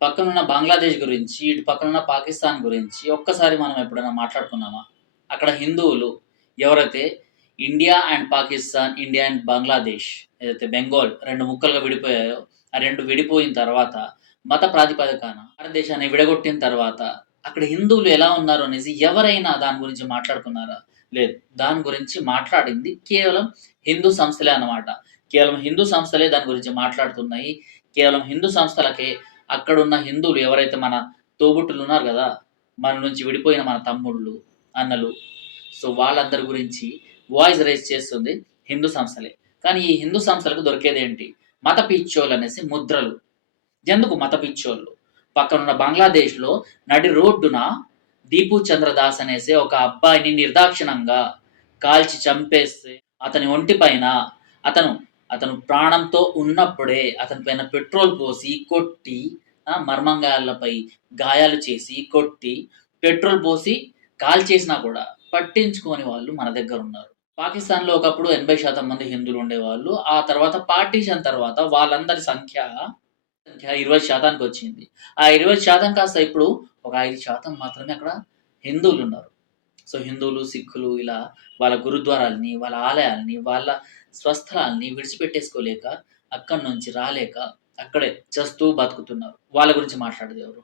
పక్కనున్న బంగ్లాదేశ్ గురించి, ఇటు పక్కనున్న పాకిస్తాన్ గురించి ఒక్కసారి మనం ఎప్పుడైనా మాట్లాడుకున్నామా? అక్కడ హిందువులు ఎవరైతే India and Pakistan, India and Bangladesh ఏదైతే బెంగాల్ 2 ముక్కలుగా విడిపోయాయో, ఆ 2 విడిపోయిన తర్వాత మత ప్రాతిపదికన భారతదేశాన్ని విడగొట్టిన తర్వాత అక్కడ హిందువులు ఎలా ఉన్నారు అనేసి ఎవరైనా దాని గురించి మాట్లాడుకున్నారా? లేదు. దాని గురించి మాట్లాడింది కేవలం హిందూ సంస్థలే అన్నమాట. కేవలం హిందూ సంస్థలే దాని గురించి మాట్లాడుతున్నాయి. కేవలం హిందూ సంస్థలకే అక్కడున్న హిందువులు ఎవరైతే మన తోబుట్టువులు ఉన్నారు గదా! మన నుంచి విడిపోయిన మన తమ్ముళ్ళు, అన్నలు. సో, వాళ్ళందరి గురించి వాయిస్ రైజ్ చేస్తుంది హిందూ సంస్థలే. కానీ ఈ హిందూ సంస్థలకు దొరికేదేంటి? మత పిచ్చోళ్ళనేసి ముద్రలు. ఎందుకు మత పిచ్చోళ్ళు? పక్కనున్న బంగ్లాదేశ్‌లో నడి రోడ్డున 'దీపు చంద్రదాస్' అనేసి ఒక అబ్బాయిని నిర్దాక్షిణంగా కాల్చి చంపేస్తే, అతని ఒంటి పైన అతను, అతను ప్రాణంతో ఉన్నప్పుడే అతని పైన పెట్రోల్ పోసి, కొట్టి మర్మంగాలపై గాయాలు చేసి, కొట్టి, పెట్రోల్ పోసి కాల్చేసినా కూడా పట్టించుకోని వాళ్ళు మన దగ్గరున్నారు. పాకిస్తాన్‌లో ఒకప్పుడు 80% మంది హిందువులు ఉండేవాళ్ళు. ఆ తర్వాత పార్టీషన్ తర్వాత వాళ్ళందరి సంఖ్య 20% వచ్చింది. ఆ 20% కాస్త ఇప్పుడు ఒక 5% మాత్రమే అక్కడ హిందువులున్నారు. సో, హిందువులు, సిక్కులు ఇలా వాళ్ళ గురుద్వారాలని, వాళ్ళ ఆలయాల్ని, వాళ్ళ స్వస్థలాల్ని విడిచిపెట్టేసుకోలేక, అక్కడి నుంచి రాలేక, అక్కడే చస్తూ బతుకుతున్నారు. వాళ్ళ గురించి మాట్లాడేదెవరు?